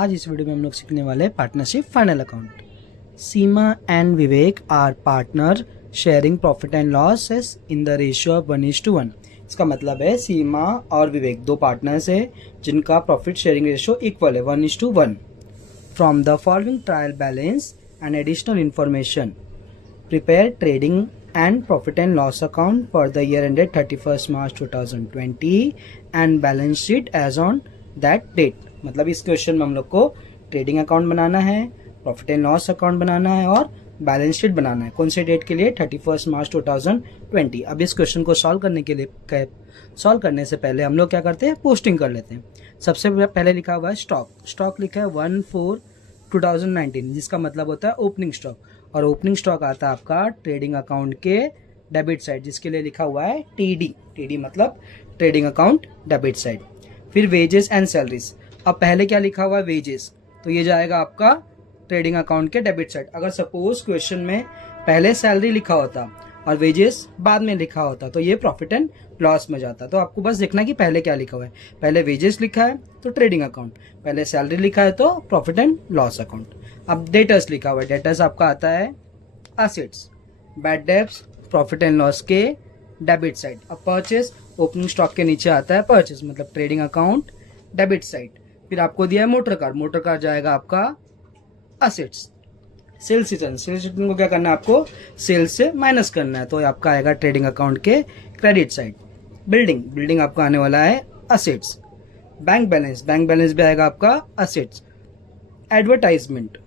आज इस वीडियो में हम लोग सीखने वाले हैं partnership final account. Seema and Vivek are partner sharing profit and losses in the ratio of 1:1। इसका मतलब है सीमा और विवेक दो पार्टनर्स है जिनका प्रॉफिट शेयरिंग रेशियो इक्वल है 1:1। From the following trial balance and additional information prepare trading and profit and loss account for the year ended 31st March 2020 and balance sheet as on that date। मतलब इस question में हम लोग को trading account बनाना है, profit and loss account बनाना है और balance sheet बनाना है। कौन से डेट के लिए? 31 मार्च 2020। अब इस क्वेश्चन को सॉल्व करने से पहले हम लोग क्या करते हैं, पोस्टिंग कर लेते हैं। सबसे पहले लिखा हुआ है स्टॉक लिखा है 1/4/2019, जिसका मतलब होता है ओपनिंग स्टॉक। और ओपनिंग स्टॉक आता है आपका ट्रेडिंग अकाउंट के डेबिट साइड, जिसके लिए लिखा हुआ है टीडी मतलब ट्रेडिंग अकाउंट डेबिट साइड। फिर वेजेस एंड सैलरीज। अब पहले क्या लिखा हुआ है? वेजेस, तो ये जाएगा आपका ट्रेडिंग अकाउंट के डेबिट साइड। अगर सपोज क्वेश्चन में पहले सैलरी लिखा होता और वेजेस बाद में लिखा होता तो ये प्रॉफिट एंड लॉस में जाता। तो आपको बस देखना कि पहले क्या लिखा हुआ है। पहले वेजेस लिखा है तो ट्रेडिंग अकाउंट, पहले सैलरी लिखा है तो प्रॉफिट एंड लॉस अकाउंट। अब डेटर्स लिखा हुआ है, डेटर्स आपका आता है assets, bad debts profit and loss के डेबिट साइड। अब परचेस ओपनिंग स्टॉक के नीचे आता है परचेस मतलब ट्रेडिंग अकाउंट डेबिट साइड। फिर आपको दिया है मोटर कार जाएगा आपका असेट्स। सेल्स रिटर्न को क्या करना है आपको? सेल्स से माइनस करना है, तो आपका आएगा ट्रेडिंग अकाउंट के क्रेडिट साइड। बिल्डिंग आपका आने वाला है असेट्स। बैंक बैलेंस भी आएगा आपका असेट्स। एडवर्टाइजमेंट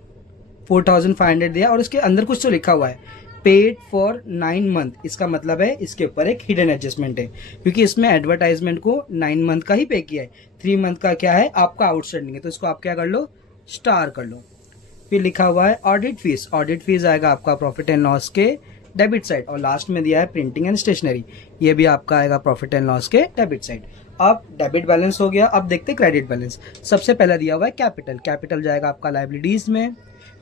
4500 दिया और इसके अंदर कुछ तो लिखा हुआ है पेड फॉर 9 मंथ। इसका मतलब है इसके ऊपर एक हिडन एडजस्टमेंट है, क्योंकि इसमें एडवर्टाइजमेंट को 9 मंथ का ही पे किया है। 3 मंथ का क्या है आपका आउटस्टैंडिंग है, तो इसको आप क्या कर लो, स्टार कर लो। फिर लिखा हुआ है ऑडिट फीस आएगा आपका प्रॉफिट एंड लॉस के डेबिट साइड। और लास्ट में दिया है प्रिंटिंग एंड स्टेशनरी, ये भी आपका आएगा प्रॉफिट एंड लॉस के डेबिट साइड। अब डेबिट बैलेंस हो गया, अब देखते क्रेडिट बैलेंस। सबसे पहला दिया हुआ है कैपिटल जाएगा आपका लाइबिलिटीज में,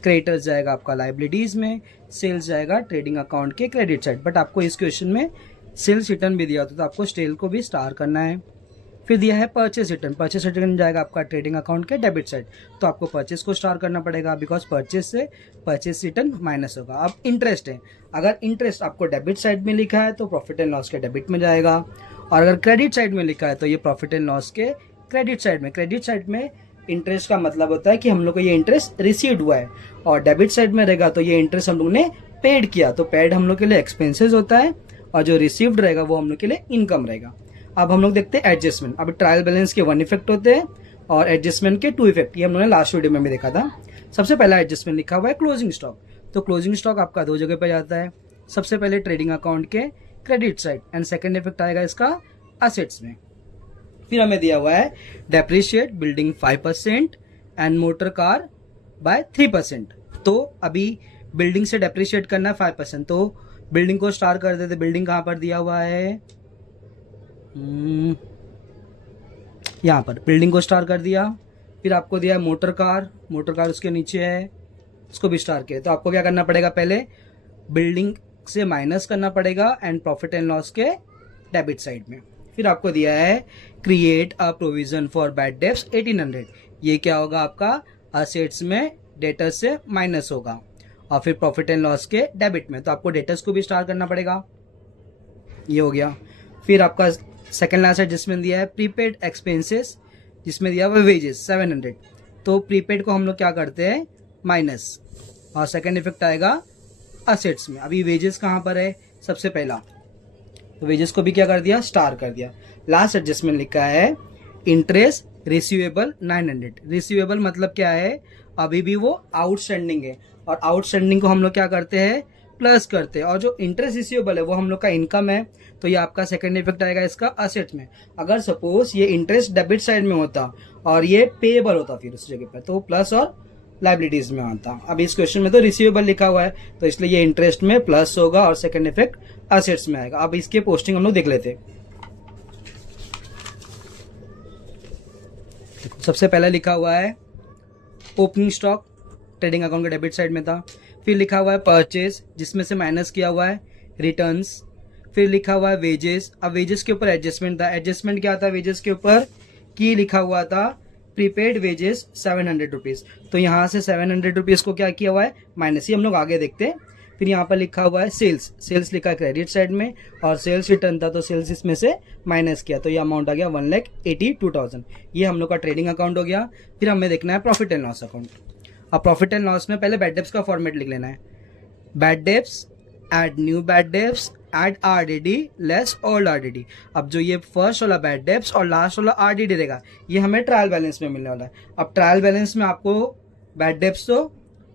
क्रेडिटर्स जाएगा आपका लाइबिलिटीज में, सेल्स जाएगा ट्रेडिंग अकाउंट के क्रेडिट साइड। बट आपको इस क्वेश्चन में सेल्स रिटर्न भी दिया होता तो आपको सेल को भी स्टार करना है। फिर दिया है परचेस रिटर्न जाएगा आपका ट्रेडिंग अकाउंट के डेबिट साइड, तो आपको परचेस को स्टार करना पड़ेगा बिकॉज परचेस से परचेस रिटर्न माइनस होगा। अब इंटरेस्ट है, अगर इंटरेस्ट आपको डेबिट साइड में लिखा है तो प्रॉफिट एंड लॉस के डेबिट में जाएगा, और अगर क्रेडिट साइड में लिखा है तो ये प्रॉफिट एंड लॉस के क्रेडिट साइड में इंटरेस्ट का मतलब होता है कि हम लोग को ये इंटरेस्ट रिसीव्ड हुआ है, और डेबिट साइड में रहेगा तो ये इंटरेस्ट हम लोग ने पेड किया, तो पेड हम लोग के लिए एक्सपेंसेस होता है और जो रिसीव्ड रहेगा वो हम लोग के लिए इनकम रहेगा। अब हम लोग देखते हैं एडजस्टमेंट। अब ट्रायल बैलेंस के 1 इफेक्ट होते हैं और एडजस्टमेंट के 2 इफेक्ट, ये हम लोगों ने लास्ट वीडियो में भी देखा था। सबसे पहला एडजस्टमेंट लिखा हुआ है क्लोजिंग स्टॉक, तो क्लोजिंग स्टॉक आपका 2 जगह पे जाता है। सबसे पहले ट्रेडिंग अकाउंट के credit side and second effect आएगा इसका असेट्स में। फिर हमें दिया हुआ है depreciate building 5% and motor car by 3%। तो अभी बिल्डिंग से डेप्रिशिएट करना है 5%, तो बिल्डिंग को स्टार कर देते। बिल्डिंग कहाँ पर दिया हुआ है? यहाँ पर बिल्डिंग को स्टार कर दिया। फिर आपको दिया है मोटर कार उसके नीचे है, उसको भी स्टार किया। तो आपको क्या करना पड़ेगा, पहले बिल्डिंग से माइनस करना पड़ेगा एंड प्रॉफिट एंड लॉस के डेबिट साइड में। फिर आपको दिया है create a provision for bad debts 1800, ये क्या होगा आपका असेट्स में डेटर्स से माइनस होगा, और फिर प्रॉफिट एंड लॉस के डेबिट में, तो आपको डेटर्स को भी स्टार करना पड़ेगा। ये हो गया। फिर आपका सेकेंड लास्ट एडजस्टमेंट दिया है प्रीपेड एक्सपेंसेस, जिसमें दिया हुआ वेजेस 700, तो प्रीपेड को हम लोग क्या करते हैं माइनस, और सेकेंड इफेक्ट आएगा असेट्स में। अभी वेजेस कहाँ पर है? सबसे पहला, तो वेजेस को भी क्या कर दिया, स्टार कर दिया। लास्ट एडजस्टमेंट लिखा है इंटरेस्ट रिसीवेबल 900। रिसीवेबल मतलब क्या है, अभी भी वो आउटस्टैंडिंग है, और आउटस्टैंडिंग को हम लोग क्या करते हैं, प्लस करते हैं, और जो इंटरेस्ट रिसीवेबल है वो हम लोग का इनकम है, तो ये आपका सेकंड इफेक्ट आएगा इसका असेट में। अगर सपोज ये इंटरेस्ट डेबिट साइड में होता और ये पेएबल होता फिर उस जगह पर, तो प्लस और लाइबिलिटीज में आता। अब इस क्वेश्चन में तो रिसीवेबल लिखा हुआ है, तो इसलिए ये इंटरेस्ट में प्लस होगा और सेकंड इफेक्ट असेट्स में आएगा। अब इसके पोस्टिंग हम लोग देख लेते हैं। सबसे पहला लिखा हुआ है ओपनिंग स्टॉक, ट्रेडिंग अकाउंट के डेबिट साइड में था। फिर लिखा हुआ है परचेज, जिसमें से माइनस किया हुआ है रिटर्न्स। फिर लिखा हुआ है वेजेस। अब वेजेस के ऊपर एडजस्टमेंट था। एडजस्टमेंट क्या था वेजेस के ऊपर? की लिखा हुआ था प्रीपेड वेजेस 700 रुपीज़, तो यहाँ से 700 रुपीज़ को क्या किया हुआ है माइनस, ये हम लोग आगे देखते हैं। फिर यहाँ पर लिखा हुआ है सेल्स, सेल्स लिखा है क्रेडिट साइड में और सेल्स रिटर्न था तो सेल्स इसमें से माइनस किया, तो ये अमाउंट आ गया 1,82,000। ये हम लोग का ट्रेडिंग अकाउंट हो गया। फिर हमें देखना है प्रॉफिट एंड लॉस अकाउंट। अब प्रॉफिट एंड लॉस में पहले बैड डेब्ट्स का फॉर्मेट लिख लेना है। Bad debts, add new bad debts, add RDD less old RDD. अब जो ये फर्स्ट वाला बैड डेब्ट्स और लास्ट वाला आरडीडी रहेगा, ये हमें ट्रायल बैलेंस में मिलने वाला है। अब ट्रायल बैलेंस में आपको बैड डेब्ट्स तो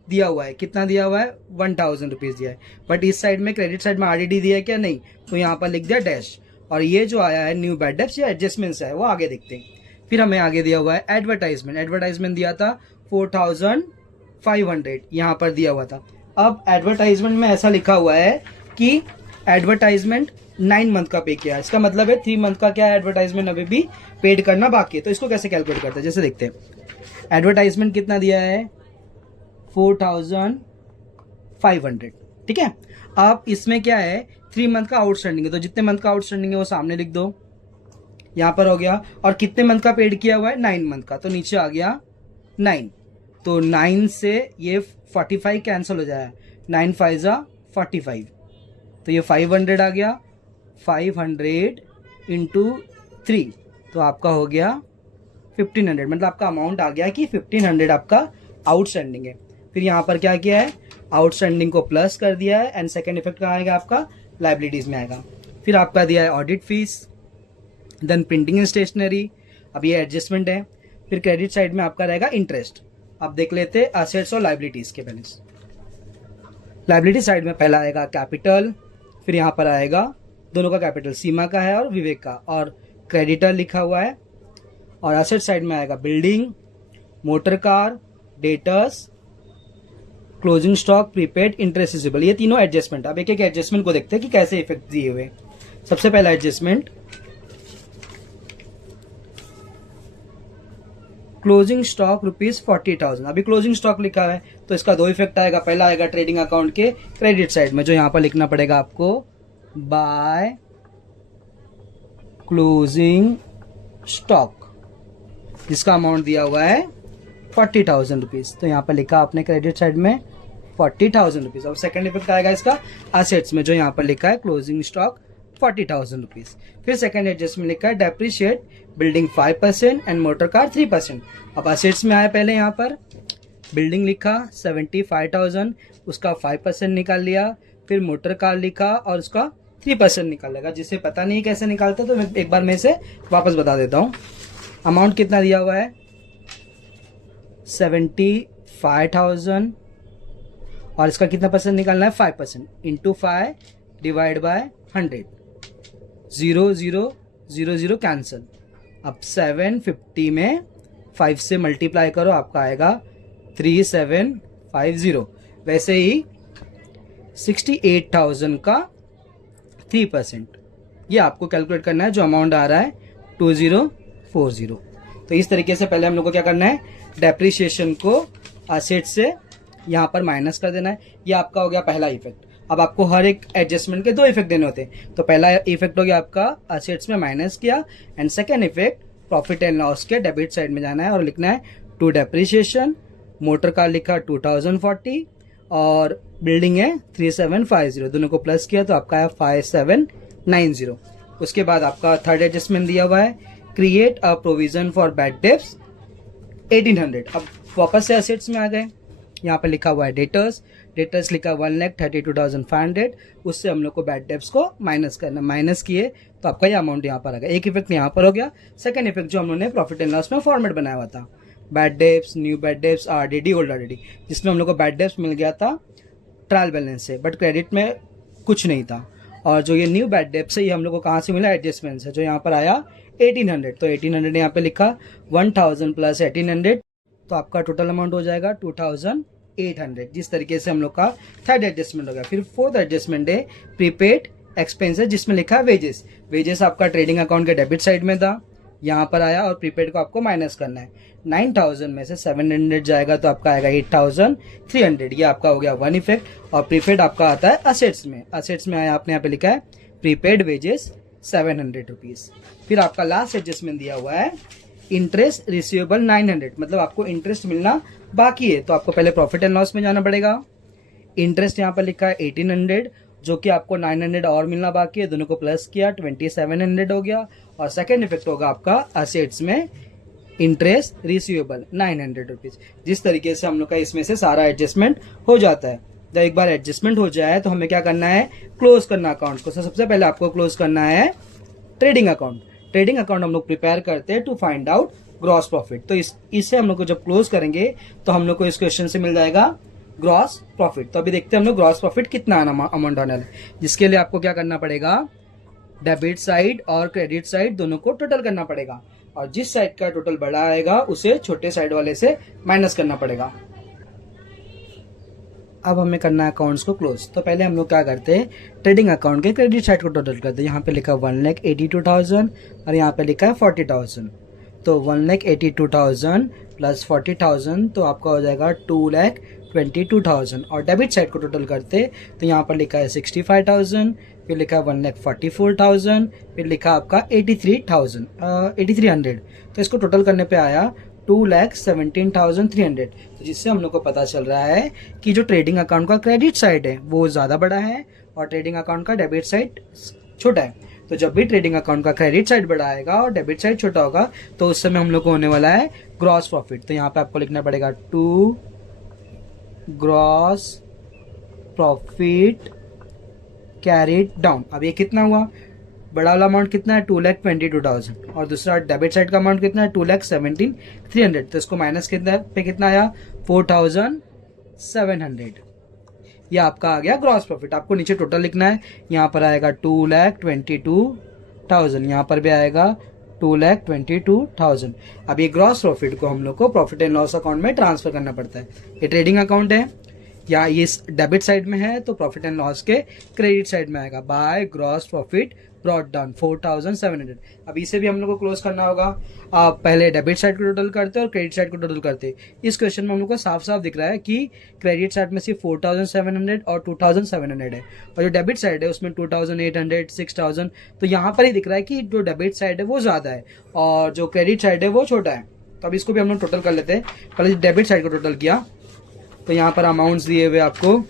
दिया हुआ है, कितना दिया हुआ है 1,000 रुपीज़ दिया है, बट इस साइड में क्रेडिट साइड में आरडीडी दिया है क्या, नहीं, तो यहाँ पर लिख दिया डैश। और ये जो आया है न्यू बैड डेब्ट्स या एडजस्टमेंट्स है वो आगे देखते हैं। फिर हमें आगे दिया हुआ है एडवर्टाइजमेंट, एडवर्टाइजमेंट दिया था 4,500, यहाँ पर दिया हुआ था। अब एडवर्टाइजमेंट में ऐसा लिखा हुआ है कि एडवर्टाइजमेंट 9 मंथ का पे किया, इसका मतलब है 3 मंथ का क्या है एडवर्टाइजमेंट अभी भी पेड करना बाकी है। तो इसको कैसे कैलकुलेट करते हैं, जैसे देखते हैं। एडवर्टाइजमेंट कितना दिया है 4,500, ठीक है। अब इसमें क्या है 3 मंथ का आउटस्टैंडिंग है, तो जितने मंथ का आउटस्टैंडिंग है वो सामने लिख दो, यहाँ पर हो गया। और कितने मंथ का पेड किया हुआ है 9 मंथ का, तो नीचे आ गया 9, तो 9 से ये 45 कैंसिल हो जाएगा, 9 5 जा 45, तो ये 500 आ गया, 500 इंटू 3 तो आपका हो गया 1500, मतलब आपका अमाउंट आ गया कि 1500 आपका आउटस्टैंडिंग है। फिर यहाँ पर क्या किया है आउटस्टैंडिंग को प्लस कर दिया है एंड सेकेंड इफेक्ट कहाँ आएगा आपका लाइबिलिटीज में आएगा। फिर आपका दिया है audit fees, then printing and stationery, अब ये एडजस्टमेंट है। फिर क्रेडिट साइड में आपका रहेगा इंटरेस्ट। अब देख लेते हैं असेट्स और लाइबिलिटीज के बैलेंस। लाइबिलिटी साइड में पहला आएगा कैपिटल, फिर यहाँ पर आएगा दोनों का कैपिटल, सीमा का है और विवेक का, और क्रेडिटर लिखा हुआ है। और असेट साइड में आएगा building, motor car, debtors, closing stock, prepaid, interest receivable, ये तीनों एडजस्टमेंट। अब एक एक एडजस्टमेंट को देखते हैं कि कैसे इफेक्ट दिए हुए। सबसे पहला एडजस्टमेंट क्लोजिंग स्टॉक ₹40,000। अभी क्लोजिंग स्टॉक लिखा है तो इसका 2 इफेक्ट आएगा। पहला आएगा ट्रेडिंग अकाउंट के क्रेडिट साइड में, जो यहां पर लिखना पड़ेगा आपको बाय क्लोजिंग स्टॉक, जिसका अमाउंट दिया हुआ है 40,000 रुपीज, तो यहाँ पर लिखा आपने क्रेडिट साइड में 40,000 रुपीज। और सेकंड इफेक्ट आएगा इसका असेट्स में, जो यहाँ पर लिखा है क्लोजिंग स्टॉक 40,000 रुपीज। फिर सेकंड एडजस्टमेंट लिखा है depreciate building 5% and motor car 3%। अब असेट्स में आया पहले यहाँ पर बिल्डिंग लिखा 75,000, उसका 5% निकाल लिया। फिर मोटर कार लिखा और उसका 3% निकालेगा। जिसे पता नहीं कैसे निकालते तो मैं एक बार मैं इसे वापस बता देता हूँ। अमाउंट कितना दिया हुआ है 75,000 और इसका कितना परसेंट निकालना है 5%, इंटू 5 डिवाइड बाय 100, 0 0 0 0 कैंसिल। अब 750 में 5 से मल्टीप्लाई करो, आपका आएगा 3750। वैसे ही 68,000 का 3%, ये आपको कैलकुलेट करना है, जो अमाउंट आ रहा है 2040। तो इस तरीके से पहले हम लोग को क्या करना है, डेप्रिसिएशन को असेट से यहाँ पर माइनस कर देना है। ये आपका हो गया पहला इफेक्ट। अब आपको हर एक एडजस्टमेंट के 2 इफेक्ट देने होते हैं। तो पहला इफेक्ट हो गया आपका असेट्स में माइनस किया, and second effect profit and loss के डेबिट साइड में जाना है और लिखना है टू डेप्रिसिएशन। मोटर कार लिखा 2040 और बिल्डिंग है 3750, दोनों को प्लस किया तो आपका है 5790। उसके बाद आपका थर्ड एडजस्टमेंट दिया हुआ है create a provision for bad debts 1800। अब वापस से असेट्स में आ गए, यहाँ पर लिखा हुआ है डेटर्स, डेटर्स लिखा 1,32,500, उससे हम लोग को बैड डेब्ट्स को माइनस करना, माइनस किए तो आपका ये अमाउंट यहाँ पर आ गया। एक इफेक्ट यहाँ पर हो गया। सेकंड इफेक्ट जो हम लोगों ने प्रॉफिट एंड लॉस में फॉर्मेट बनाया हुआ था, bad debts, new bad debts, RDD, old RDD, जिसमें हम लोग को बैड डेब्ट्स मिल गया था ट्रायल बैलेंस से, बट क्रेडिट में कुछ नहीं था। और जो ये न्यू बैड डेब्ट्स है ये हम लोग को कहाँ से मिला, एडजस्टमेंट से, जो यहाँ पर आया 1800। तो 1800 यहाँ पे लिखा 1000 प्लस 1800, तो आपका टोटल अमाउंट हो जाएगा 2800। जिस तरीके से हम लोग का थर्ड एडजस्टमेंट हो गया। फिर फोर्थ एडजस्टमेंट है प्रीपेड एक्सपेंसेस, जिसमें लिखा है वेजेस। वेजेस आपका ट्रेडिंग अकाउंट के डेबिट साइड में था, यहाँ पर आया और प्रीपेड को आपको माइनस करना है। 9000 में से 700 जाएगा तो आपका आएगा 8300। ये आपका हो गया वन इफेक्ट। और प्रीपेड आपका आता है असेट्स में, असेट्स में आया आपने यहाँ पे लिखा है प्रीपेड वेजेस 700 रुपीज। फिर आपका लास्ट एडजस्टमेंट दिया हुआ है इंटरेस्ट रिसीवेबल 900, मतलब आपको इंटरेस्ट मिलना बाकी है, तो आपको पहले प्रॉफिट एंड लॉस में जाना पड़ेगा। इंटरेस्ट यहाँ पर लिखा है 1800, जो कि आपको 900 और मिलना बाकी है, दोनों को प्लस किया 2700 हो गया। और सेकेंड इफेक्ट होगा आपका असेट्स में इंटरेस्ट रिसीवेबल 900 रुपीज। जिस तरीके से हम लोग का इसमें से सारा एडजस्टमेंट हो जाता है। जब एक बार एडजस्टमेंट हो जाए तो हमें क्या करना है, क्लोज करना अकाउंट को। सबसे पहले आपको क्लोज करना है ट्रेडिंग अकाउंट। ट्रेडिंग अकाउंट हम लोग प्रिपेयर करते हैं to find out gross profit. तो इससे हम लोग को जब क्लोज करेंगे तो हम लोग को इस क्वेश्चन से मिल जाएगा ग्रॉस प्रॉफिट। तो अभी देखते हैं हम लोग ग्रॉस प्रॉफिट कितना अमाउंट आना है, जिसके लिए आपको क्या करना पड़ेगा, डेबिट साइड और क्रेडिट साइड दोनों को टोटल करना पड़ेगा, और जिस साइड का टोटल बड़ा आएगा उसे छोटे साइड वाले से माइनस करना पड़ेगा। अब हमें करना है अकाउंट्स को क्लोज। तो पहले हम लोग क्या करते हैं, ट्रेडिंग अकाउंट के क्रेडिट साइड को टोटल करते हैं। यहाँ पे लिखा 1,82,000 और यहाँ पे लिखा है 40,000। तो 1,82,000 प्लस 40,000 तो आपका हो जाएगा 2,22,000। और डेबिट साइड को टोटल करते तो यहाँ पर लिखा है 65,000, फिर लिखा है 1,44,000, फिर लिखा आपका 83,000 तो इसको टोटल करने पे आया 2,17,300। तो जिससे हम लोग को पता चल रहा है कि जो ट्रेडिंग अकाउंट का क्रेडिट साइड है वो ज़्यादा बड़ा है और ट्रेडिंग अकाउंट का डेबिट साइड छोटा है। तो जब भी ट्रेडिंग अकाउंट का क्रेडिट साइड बड़ा आएगा और डेबिट साइड छोटा होगा तो उस समय हम लोग को होने वाला है ग्रॉस प्रॉफिट। तो यहाँ पे आपको लिखना पड़ेगा 2 ग्रॉस प्रॉफिट कैरिड डाउन। अब ये कितना हुआ, बड़ा वाला अमाउंट कितना है 2,22,000 और दूसरा डेबिट साइड का अमाउंट कितना है 2,17,300। तो इसको माइनस कितना आया 4,700। ये आपका आ गया ग्रॉस प्रॉफिट। आपको नीचे टोटल लिखना है, यहाँ पर आएगा 2,22,000, यहाँ पर भी आएगा 2,22,000। अब ये ग्रॉस प्रॉफिट को हम लोग को प्रॉफिट एंड लॉस अकाउंट में ट्रांसफर करना पड़ता है। ये ट्रेडिंग अकाउंट है या ये डेबिट साइड में है तो प्रॉफिट एंड लॉस के क्रेडिट साइड में आएगा। By gross profit brought down 4,700। अब इसे भी हम लोग को क्लोज करना होगा। आप पहले डेबिट साइड को टोटल करते और क्रेडिट साइड को टोटल करते। इस क्वेश्चन में हम लोग को साफ साफ दिख रहा है कि क्रेडिट साइड में सिर्फ 4,700 और 2,700 है और जो डेबिट साइड है उसमें 2,800 6,000। तो यहाँ पर ही दिख रहा है कि जो डेबिट साइड है वो ज़्यादा है और जो क्रेडिट साइड है वो छोटा है। तो अब इसको भी हम लोग टोटल कर लेते हैं। पहले डेबिट साइड को टोटल किया तो यहाँ पर अमाउंट्स दिए हुए आपको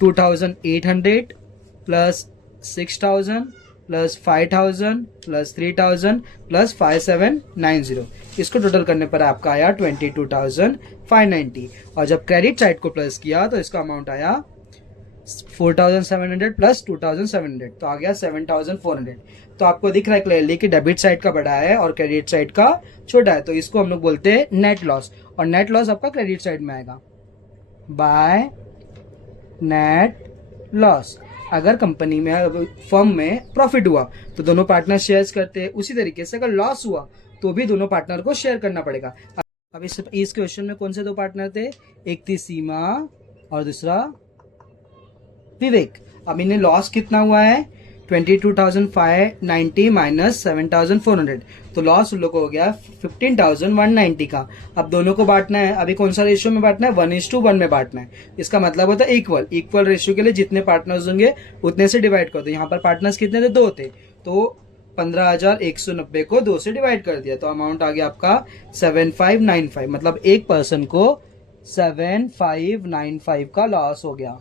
2,800 प्लस 6,000 प्लस 5,000 प्लस 3,000 प्लस 5,790। इसको टोटल करने पर आपका आया 22,590। और जब क्रेडिट साइड को प्लस किया तो इसका अमाउंट आया 4,700 प्लस 2,700 तो आ गया 7,400। तो आपको दिख रहा है क्लियरली कि डेबिट साइड का बड़ा है और क्रेडिट साइड का छोटा है। तो इसको हम लोग बोलते हैं नेट लॉस और नेट लॉस आपका क्रेडिट साइड में आएगा बाय नेट लॉस। अगर कंपनी में फर्म में प्रॉफिट हुआ तो दोनों पार्टनर शेयर करते हैं, उसी तरीके से अगर लॉस हुआ तो भी दोनों पार्टनर को शेयर करना पड़ेगा। अब इस क्वेश्चन में कौन से दो पार्टनर थे, एक थी सीमा और दूसरा विवेक। अब इन्हें लॉस कितना हुआ है 22,590 माइनस 7,400 तो लॉस उन लोग को हो गया 15,190 का। अब दोनों को बांटना है। अभी कौन सा रेशियो में बांटना है 1:1 में बांटना है। इसका मतलब होता है इक्वल रेशियो के लिए जितने पार्टनर्स होंगे उतने से डिवाइड कर दो। यहाँ पर पार्टनर्स कितने थे, 2 थे तो 15,190 को 2 से डिवाइड कर दिया तो अमाउंट आ गया आपका 7,595। मतलब एक पर्सन को 7,595 का लॉस हो गया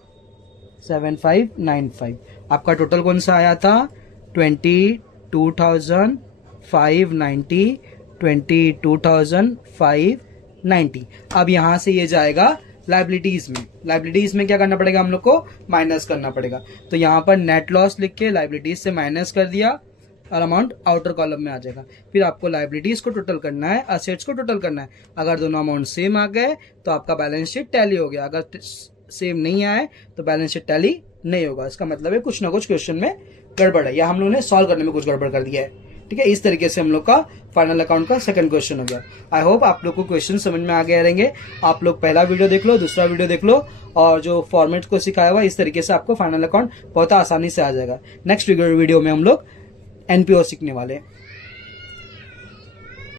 7,595। आपका टोटल कौन सा आया था 22,590 22,590। अब यहां से ये जाएगा लाइबिलिटीज में। लाइबिलिटीज में क्या करना पड़ेगा, हम लोग को माइनस करना पड़ेगा। तो यहाँ पर नेट लॉस लिख के लाइबिलिटीज से माइनस कर दिया और अमाउंट आउटर कॉलम में आ जाएगा। फिर आपको लाइबिलिटीज को टोटल करना है, असेट्स को टोटल करना है। अगर दोनों अमाउंट सेम आ गए तो आपका बैलेंस शीट टैली हो गया, अगर सेम नहीं आए तो बैलेंस शीट टैली नहीं होगा। इसका मतलब है कुछ ना कुछ क्वेश्चन में गड़बड़ है या हम लोगों ने सॉल्व करने में कुछ गड़बड़ कर दिया है। ठीक है, इस तरीके से हम लोग का फाइनल अकाउंट का सेकंड क्वेश्चन हो गया। आई होप आप लोग को क्वेश्चन समझ में आ गए रहेंगे। आप लोग पहला वीडियो देख लो, दूसरा वीडियो देख लो और जो फॉर्मेट को सिखाया हुआ इस तरीके से आपको फाइनल अकाउंट बहुत आसानी से आ जाएगा। नेक्स्ट वीडियो में हम लोग एनपीओ सीखने वाले हैं।